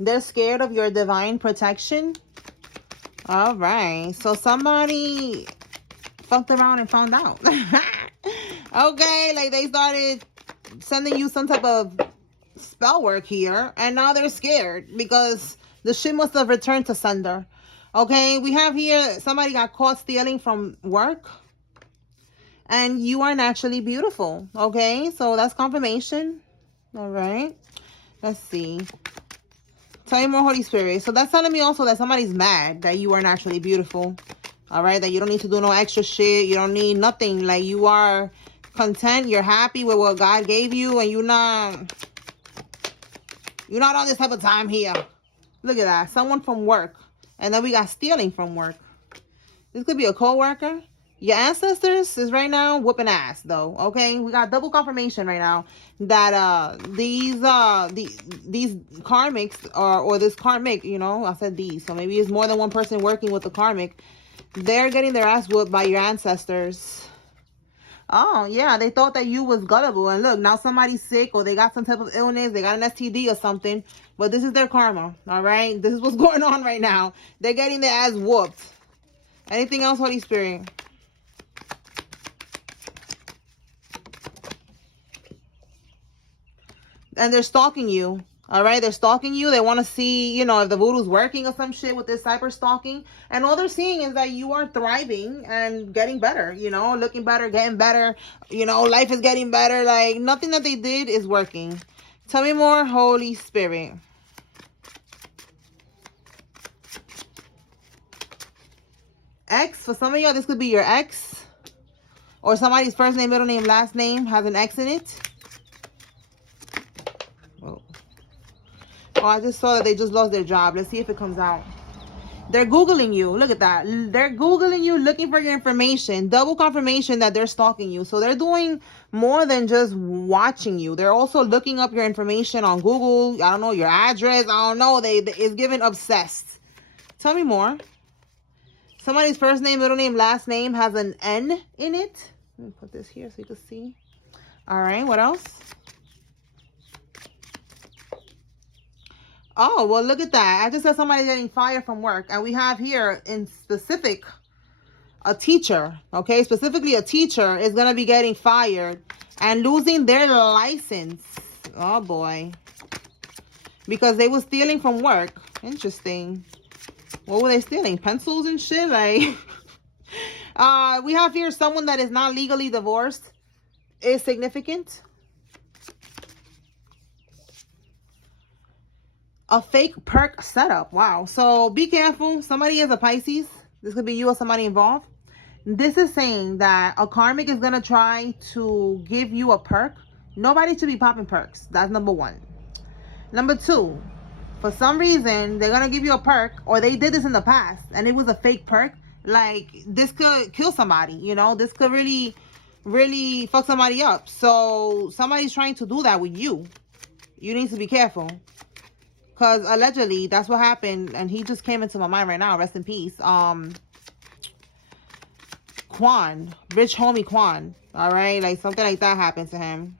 They're scared of your divine protection. All right. So somebody fucked around and found out. Okay. Like they started sending you some type of spell work here. And now they're scared because the shit must have returned to sender. Okay. We have here somebody got caught stealing from work. And you are naturally beautiful. Okay. So that's confirmation. All right. Let's see. Tell me more, Holy Spirit. So that's telling me also that somebody's mad that you are naturally beautiful. All right, that you don't need to do no extra shit. You don't need nothing. Like you are content. You're happy with what God gave you, and you're not on this type of time here. Look at that. Someone from work, and then we got stealing from work. This could be a co-worker. Your ancestors is right now whooping ass though. Okay, we got double confirmation right now that these karmics or this karmic, you know, I said these, so maybe it's more than one person working with the karmic. They're getting their ass whooped by your ancestors. Oh yeah, they thought that you was gullible, and look, now somebody's sick or they got some type of illness, they got an STD or something. But this is their karma. All right, this is what's going on right now. They're getting their ass whooped. Anything else, Holy Spirit? And they're stalking you. All right, they're stalking you. They want to see, you know, if the voodoo's working or some shit with this cyber stalking. And all they're seeing is that you are thriving and getting better, you know, looking better, getting better. You know, life is getting better. Like nothing that they did is working. Tell me more, Holy Spirit. Ex, for some of y'all, this could be your ex. Or somebody's first name, middle name, last name has an X in it. Oh, I just saw that they just lost their job. Let's see if it comes out. They're Googling you. Look at that. They're Googling you, looking for your information. Double confirmation that they're stalking you. So they're doing more than just watching you. They're also looking up your information on Google. I don't know, your address. I don't know. It's given obsessed. Tell me more. Somebody's first name, middle name, last name has an N in it. Let me put this here so you can see. All right. What else? Oh, well, look at that. I just said somebody's getting fired from work. And we have here in specific a teacher, okay? Specifically a teacher is going to be getting fired and losing their license. Oh, boy. Because they were stealing from work. Interesting. What were they stealing? Pencils and shit? Like, we have here someone that is not legally divorced. Is significant. A fake perk setup. Wow. So be careful. Somebody is a Pisces. This could be you or somebody involved. This is saying that a karmic is going to try to give you a perk. Nobody should be popping perks. That's number one. Number two, for some reason, they're going to give you a perk, or they did this in the past and it was a fake perk. Like this could kill somebody, you know, this could really, really fuck somebody up. So somebody's trying to do that with you. You need to be careful. Because allegedly, that's what happened. And he just came into my mind right now. Rest in peace. Quan. Rich homie Quan. All right? Like, something like that happened to him.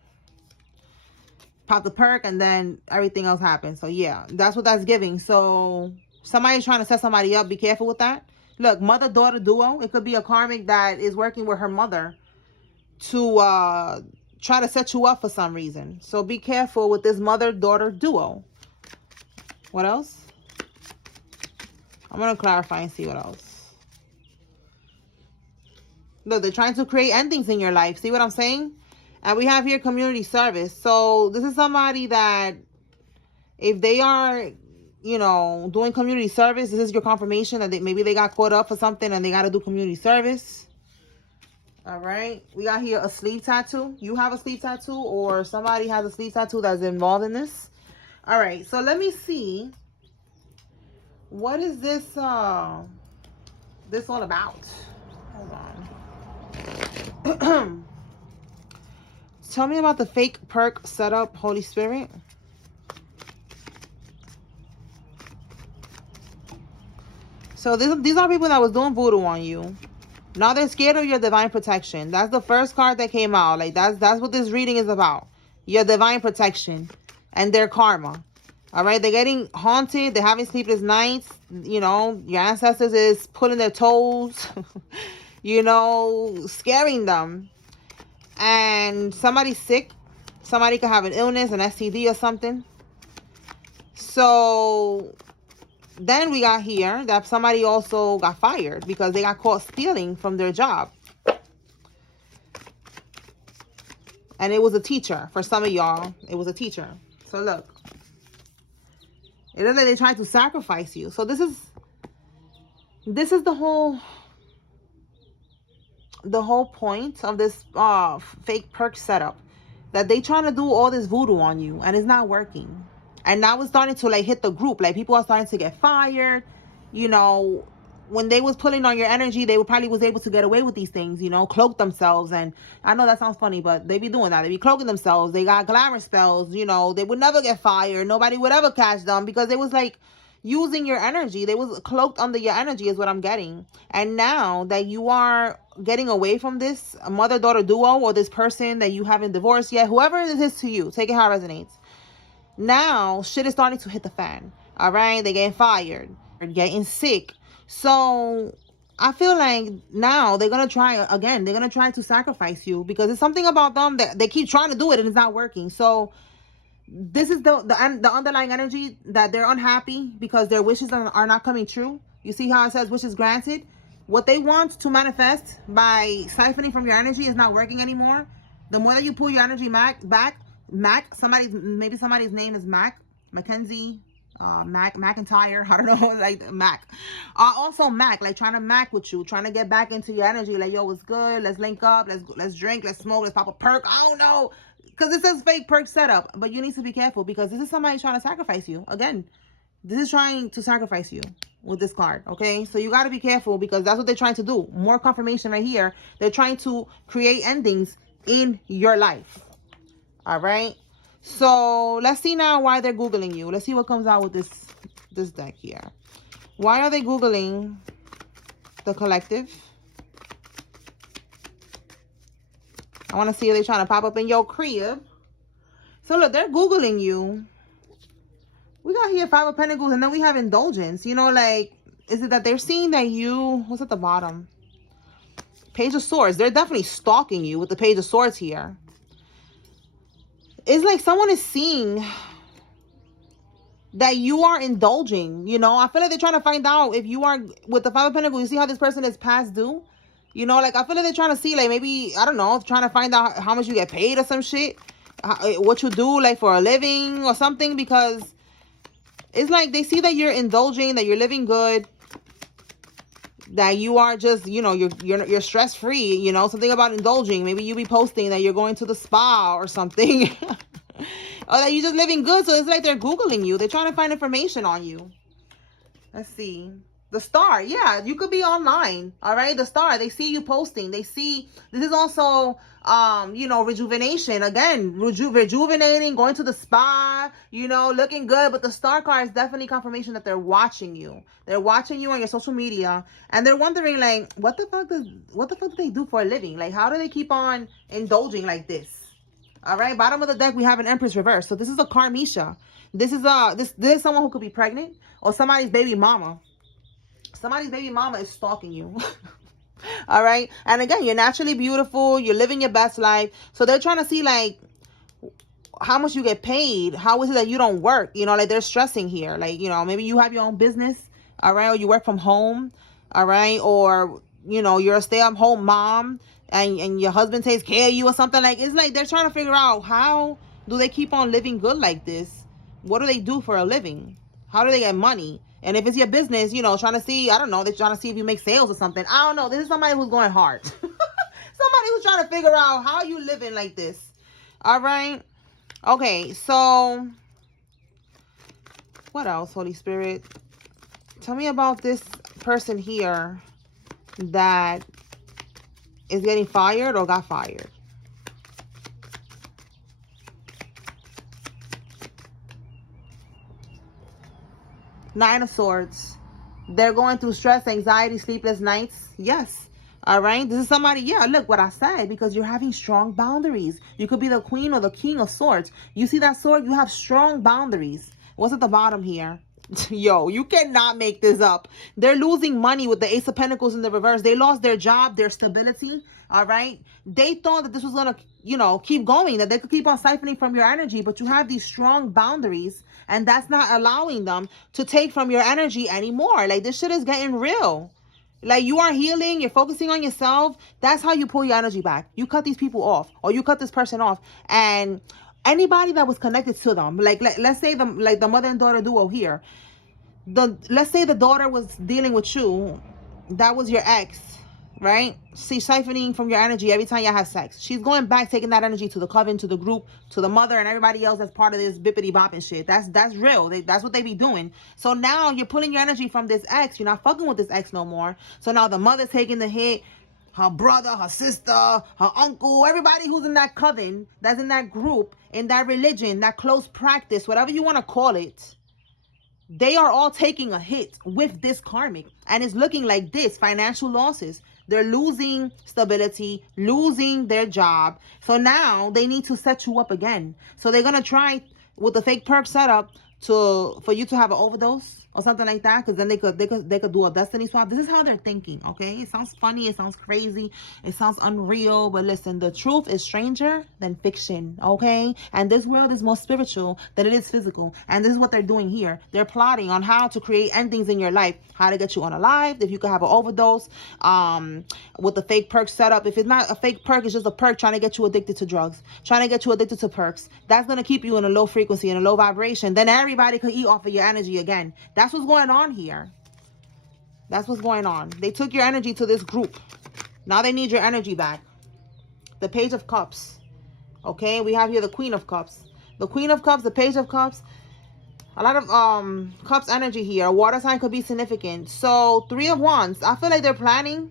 Popped the perk, and then everything else happened. So, yeah. That's what that's giving. So, somebody's trying to set somebody up. Be careful with that. Look, mother-daughter duo. It could be a karmic that is working with her mother to try to set you up for some reason. So, be careful with this mother-daughter duo. What else? I'm going to clarify and see what else. Look, they're trying to create endings in your life. See what I'm saying? And we have here community service. So this is somebody that if they are, you know, doing community service, this is your confirmation that maybe they got caught up for something and they got to do community service. All right. We got here a sleeve tattoo. You have a sleeve tattoo or somebody has a sleeve tattoo that's involved in this. All right, so let me see. What is this this all about? Hold on. Tell me about the fake perk setup, Holy Spirit. So these are people that was doing voodoo on you. Now they're scared of your divine protection. That's the first card that came out. Like that's what this reading is about. Your divine protection and their karma. All right, they're getting haunted. They're having sleepless nights. You know, your ancestors is pulling their toes, you know, scaring them. And somebody's sick. Somebody could have an illness, an STD or something. So then we got here that somebody also got fired because they got caught stealing from their job. And it was a teacher. For some of y'all, it was a teacher. So look. It looks like they tried to sacrifice you. So this is the whole point of this fake perk setup. That they trying to do all this voodoo on you and it's not working. And now it's starting to like hit the group. Like people are starting to get fired. You know, when they was pulling on your energy, they probably was able to get away with these things, you know, cloak themselves. And I know that sounds funny, but they be doing that. They be cloaking themselves. They got glamour spells, you know, they would never get fired. Nobody would ever catch them because it was like using your energy. They was cloaked under your energy is what I'm getting. And now that you are getting away from this mother-daughter duo or this person that you haven't divorced yet, whoever it is to you, take it how it resonates. Now shit is starting to hit the fan. All right, they getting fired, they're getting sick. So I feel like now they're gonna try again. They're gonna try to sacrifice you because it's something about them that they keep trying to do it and it's not working. So this is the underlying energy that they're unhappy because their wishes are not coming true. You see how it says wishes granted? What they want to manifest by siphoning from your energy is not working anymore. The more that you pull your energy back, Mac, maybe somebody's name is Mac, Mackenzie, McIntyre, I don't know, like Mac. Also Mac, like trying to Mac with you, trying to get back into your energy, like, yo, what's good? Let's link up, let's drink, let's smoke, let's pop a perk. I don't know. Because it says fake perk setup, but you need to be careful because this is somebody trying to sacrifice you. Again, this is trying to sacrifice you with this card, okay? So you got to be careful because that's what they're trying to do. More confirmation right here. They're trying to create endings in your life. All right? So let's see now why they're Googling you. Let's see what comes out with this deck here. Why are they Googling the collective? I want to see if they're trying to pop up in your crib. So look, they're Googling you. We got here 5 of Pentacles and then we have indulgence. You know, like, is it that they're seeing that you... What's at the bottom? Page of Swords. They're definitely stalking you with the Page of Swords here. It's like someone is seeing that you are indulging. You know, I feel like they're trying to find out if you are... With the 5 of Pentacles, you see how this person is past due? You know, like, I feel like they're trying to see, like, maybe, I don't know, trying to find out how much you get paid or some shit. What you do, like, for a living or something. Because it's like they see that you're indulging, that you're living good. That you are just, you know, you're stress-free. You know, something about indulging. Maybe you be posting that you're going to the spa or something. Or that you're just living good. So it's like they're Googling you. They're trying to find information on you. Let's see. The Star, yeah, you could be online, all right? The Star, they see you posting. They see, this is also, you know, rejuvenation. Again, rejuvenating, going to the spa, you know, looking good. But the Star card is definitely confirmation that they're watching you. They're watching you on your social media. And they're wondering, like, what the fuck do they do for a living? Like, how do they keep on indulging like this? All right, bottom of the deck, we have an Empress reverse. So this is a Karmisha. This is someone who could be pregnant or somebody's baby mama. Somebody's baby mama is stalking you. All right. And again, you're naturally beautiful. You're living your best life. So they're trying to see, like, how much you get paid. How is it that you don't work? You know, like, they're stressing here. Like, you know, maybe you have your own business. All right. Or you work from home. All right. Or, you know, you're a stay-at-home mom and your husband takes care of you or something. Like, it's like they're trying to figure out, how do they keep on living good like this? What do they do for a living? How do they get money? And if it's your business, you know, trying to see, I don't know, they're trying to see if you make sales or something. I don't know. This is somebody who's going hard. Somebody who's trying to figure out how you living like this. All right. Okay. So what else, Holy Spirit? Tell me about this person here that is getting fired or got fired. Nine of Swords. They're going through stress, anxiety, sleepless nights. Yes. All right. This is somebody. Yeah, look what I said. Because you're having strong boundaries. You could be the Queen or the King of Swords. You see that sword? You have strong boundaries. What's at the bottom here? Yo, you cannot make this up. They're losing money with the Ace of Pentacles in the reverse. They lost their job, their stability. All right. They thought that this was going to, keep going, that they could keep on siphoning from your energy, but you have these strong boundaries, and that's not allowing them to take from your energy anymore. Like, this shit is getting real. Like, you are healing, you're focusing on yourself. That's how you pull your energy back. You cut these people off, or you cut this person off, and anybody that was connected to them, like let's say the mother and daughter duo here. Let's say the daughter was dealing with you, that was your ex, right? See, siphoning from your energy every time y'all have sex. She's going back, taking that energy to the coven, to the group, to the mother, and everybody else that's part of this bippity bopping shit. That's real. That's what they be doing. So now you're pulling your energy from this ex. You're not fucking with this ex no more. So now the mother's taking the hit. Her brother, her sister, her uncle, everybody who's in that coven, that's in that group, in that religion, that close practice, whatever you want to call it, they are all taking a hit with this karmic. And it's looking like this: financial losses. They're losing stability, losing their job. So now they need to set you up again. So they're going to try with the fake perk setup for you to have an overdose or something like that, because then they could do a destiny swap. This is how they're thinking, okay? It sounds funny, it sounds crazy, it sounds unreal, but listen, the truth is stranger than fiction, okay? And this world is more spiritual than it is physical, and this is what they're doing here. They're plotting on how to create endings in your life, how to get you unalived, if you could have an overdose, with the fake perk setup. If it's not a fake perk, it's just a perk trying to get you addicted to drugs, trying to get you addicted to perks. That's going to keep you in a low frequency, in a low vibration. Then everybody could eat off of your energy again. That's what's going on here. That's what's going on. They took your energy to this group. Now they need your energy back. The Page of Cups. Okay, we have here the Queen of Cups. The Queen of Cups, the Page of Cups. A lot of cups energy here. Water sign could be significant. So 3 of Wands. I feel like they're planning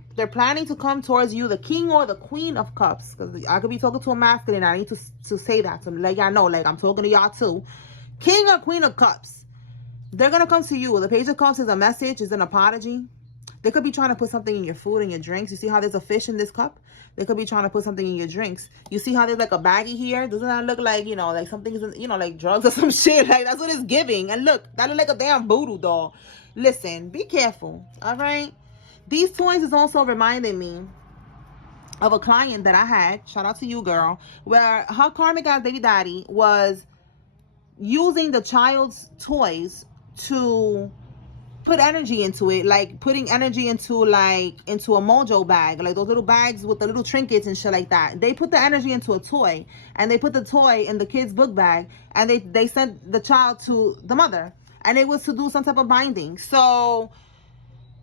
to come towards you, the King or the Queen of Cups. Because I could be talking to a masculine. I need to say that to let y'all know, like, I'm talking to y'all too. King or Queen of Cups. They're going to come to you. The Page of Cups is a message, is an apology. They could be trying to put something in your food and your drinks. You see how there's a fish in this cup? They could be trying to put something in your drinks. You see how there's like a baggie here? Doesn't that look like, like something is, like drugs or some shit? Like, that's what it's giving. And look, that look like a damn voodoo doll. Listen, be careful, all right? These toys is also reminding me of a client that I had, shout out to you, girl, where her karmic ass baby daddy was using the child's toys to put energy into it, like putting energy into a mojo bag, like those little bags with the little trinkets and shit like that. They put the energy into a toy, and they put the toy in the kid's book bag, and they sent the child to the mother, and it was to do some type of binding. So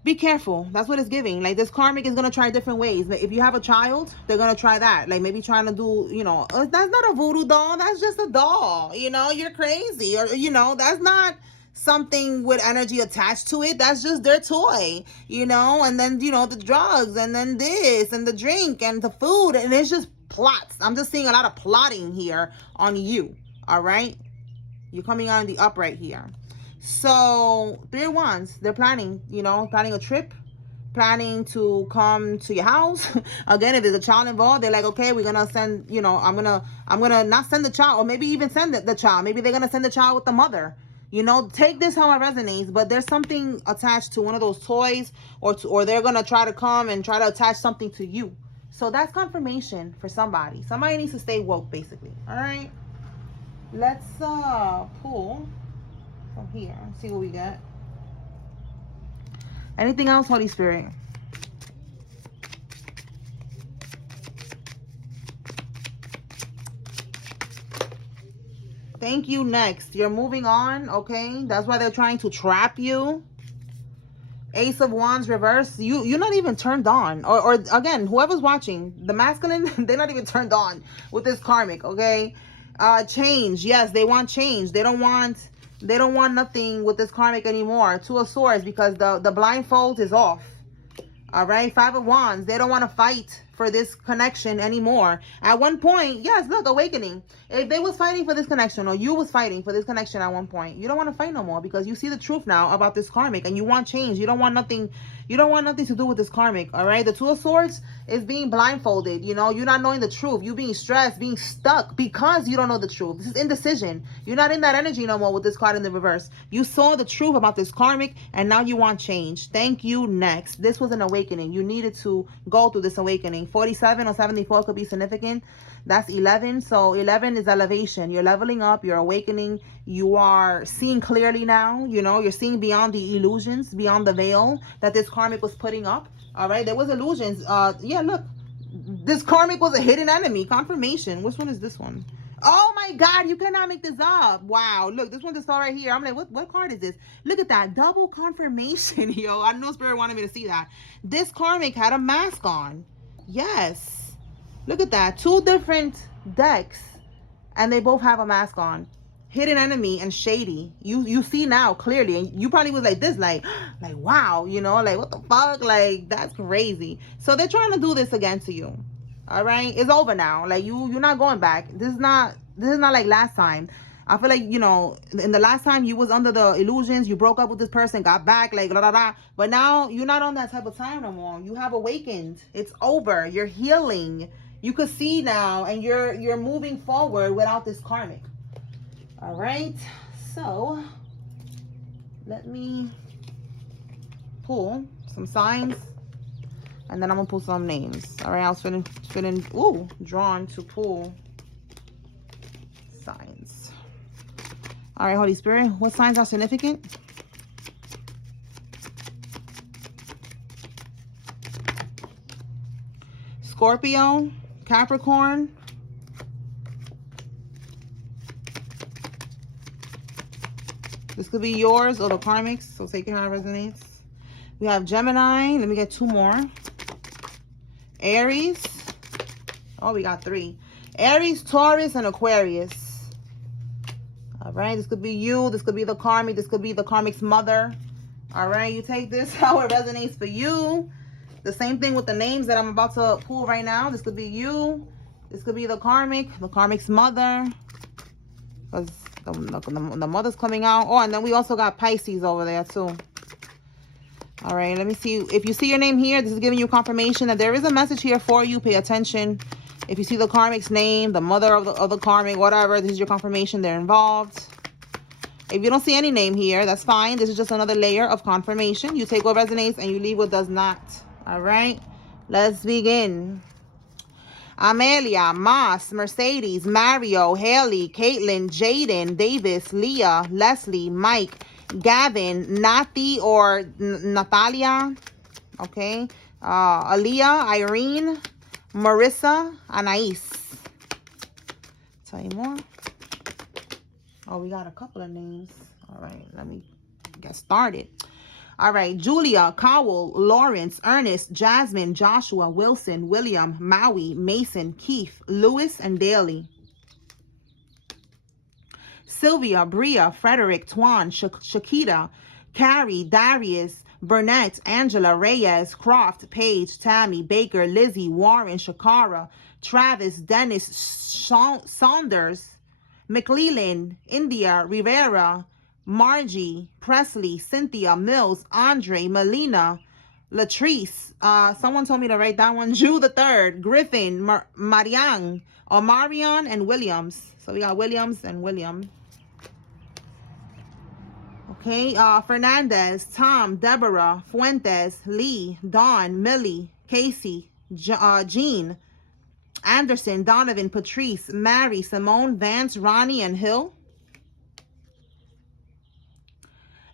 be careful. That's what it's giving. Like, this karmic is gonna try different ways. But if you have a child, they're gonna try that. Like, maybe trying to do, that's not a voodoo doll. That's just a doll. You're crazy, or that's not something with energy attached to it. That's just their toy, and then the drugs, and then this, and the drink, and the food, and it's just plots. I'm just seeing a lot of plotting here on you. All right, you're coming on the upright here. So 3 of Wands, they're planning a trip, planning to come to your house. Again, if there's a child involved, they're like, okay, we're gonna send, I'm gonna not send the child, or maybe even send the child. Maybe they're gonna send the child with the mother. Take this how it resonates, but there's something attached to one of those toys, or they're gonna try to come and try to attach something to you. So that's confirmation for somebody. Somebody needs to stay woke, basically. All right, let's pull from here, see what we got. Anything else, Holy Spirit? Thank you. Next, you're moving on. Okay, that's why they're trying to trap you. Ace of Wands reverse. You're not even turned on, or again, whoever's watching, the masculine, they're not even turned on with this karmic. Okay, change. Yes, they want change. They don't want nothing with this karmic anymore. 2 of Swords, because the blindfold is off. All right, 5 of Wands. They don't want to fight for this connection anymore. At one point, yes, look, awakening. If they was fighting for this connection, or you was fighting for this connection at one point, you don't want to fight no more, because you see the truth now about this karmic, and you want change. You don't want nothing to do with this karmic. All right, the Two of Swords is being blindfolded. You know, you're not knowing the truth. You being stressed, being stuck because you don't know the truth. This is indecision. You're not in that energy no more with this card in the reverse. You saw the truth about this karmic, and now you want change. Thank you. Next, this was an awakening. You needed to go through this awakening. 47 or 74 could be significant. That's 11. So 11 is elevation. You're leveling up. You're awakening. You are seeing clearly now. You know, you're seeing beyond the illusions, beyond the veil that this karmic was putting up. All right, there was illusions. Yeah, look, this karmic was a hidden enemy. Confirmation. Which one is this one? Oh my God, you cannot make this up. Wow, look, this one just saw right here. I'm like, what card is this? Look at that, double confirmation, yo. I know Spirit wanted me to see that. This karmic had a mask on. Yes, look at that, 2 different decks, and they both have a mask on. Hidden enemy and shady. You see now clearly, and you probably was like this, like wow, you know, like what the fuck, like that's crazy. So they're trying to do this again to you. All right, it's over now. Like you're not going back. This is not like last time. I feel like, you know, in the last time you was under the illusions, you broke up with this person, got back, like blah blah blah. But now you're not on that type of time no more. You have awakened. It's over. You're healing. You could see now, and you're moving forward without this karmic. All right, so let me pull some signs, and then I'm gonna pull some names. All right, I was feeling drawn to pull signs. All right, Holy Spirit, what signs are significant? Scorpio, Capricorn, this could be yours or the karmics, so take it how it resonates. We have Gemini. Let me get 2 more. Aries. Oh, we got 3. Aries, Taurus, and Aquarius. All right, this could be you. This could be the karmic. This could be the karmic's mother. All right, you take this how it resonates for you. The same thing with the names that I'm about to pull right now. This could be you. This could be the karmic's mother. Because the mother's coming out. Oh, and then we also got Pisces over there too. All right, let me see. If you see your name here, this is giving you confirmation that there is a message here for you. Pay attention. If you see the karmic's name, the mother of the karmic, whatever, this is your confirmation they're involved. If you don't see any name here, that's fine. This is just another layer of confirmation. You take what resonates and you leave what does not. All right, let's begin. Amelia, Moss, Mercedes, Mario, Haley, Caitlin, Jaden, Davis, Leah, Leslie, Mike, Gavin, Nathi or Natalia, okay, Aaliyah, Irene, Marissa, Anais. Tell you more. Oh, we got a couple of names. All right, let me get started. All right, Julia, Cowell, Lawrence, Ernest, Jasmine, Joshua, Wilson, William, Maui, Mason, Keith, Lewis, and Daly. Sylvia, Bria, Frederick, Twan, Shakita, Carrie, Darius, Burnett, Angela, Reyes, Croft, Paige, Tammy, Baker, Lizzie, Warren, Shakara, Travis, Dennis, Saunders, McLeland, India, Rivera, Margie, Presley, Cynthia, Mills, Andre, Melina, Latrice. Someone told me to write that one. Jew the Third, Griffin, Mariang, Omarion, and Williams. So we got Williams and William. Okay, Fernandez, Tom, Deborah, Fuentes, Lee, Dawn, Millie, Casey, Jean, Anderson, Donovan, Patrice, Mary, Simone, Vance, Ronnie, and Hill.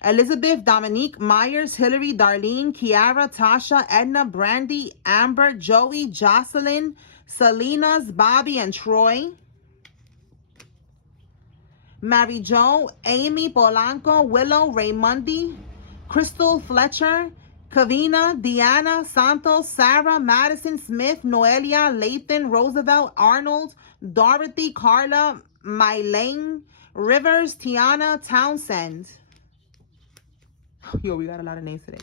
Elizabeth, Dominique, Myers, Hillary, Darlene, Kiara, Tasha, Edna, Brandy, Amber, Joey, Jocelyn, Selena's, Bobby, and Troy. Mary Jo, Amy, Polanco, Willow, Raymundi, Crystal, Fletcher, Kavina, Deanna, Santos, Sarah, Madison, Smith, Noelia, Lathan, Roosevelt, Arnold, Dorothy, Carla, Mylene, Rivers, Tiana, Townsend. Yo, we got a lot of names today.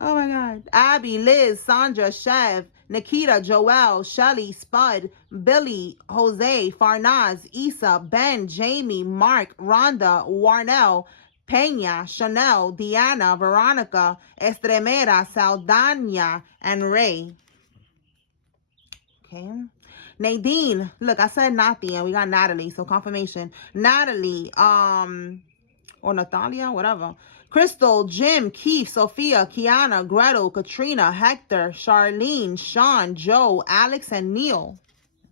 Oh my God. Abby, Liz, Sandra, Chev, Nikita, Joel, Shelly, Spud, Billy, Jose, Farnaz, Issa, Ben, Jamie, Mark, Rhonda, Warnell, Peña, Chanel, Diana, Veronica, Estremera, Saldana, and Ray. Okay. Nadine, look, I said Nathi, and we got Natalie, so confirmation. Natalie, or Natalia, whatever. Crystal, Jim, Keith, Sophia, Kiana, Gretel, Katrina, Hector, Charlene, Sean, Joe, Alex, and Neil.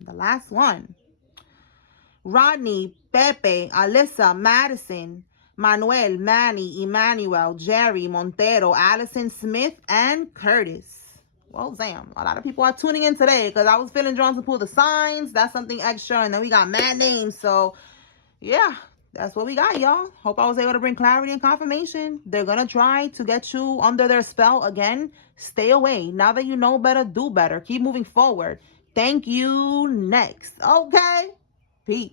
The last one. Rodney, Pepe, Alyssa, Madison, Manuel, Manny, Emmanuel, Jerry, Montero, Allison Smith, and Curtis. Well, damn. A lot of people are tuning in today because I was feeling drawn to pull the signs. That's something extra. And then we got mad names. So, yeah. That's what we got, y'all. Hope I was able to bring clarity and confirmation. They're going to try to get you under their spell again. Stay away. Now that you know better, do better. Keep moving forward. Thank you. Next. Okay. Peace.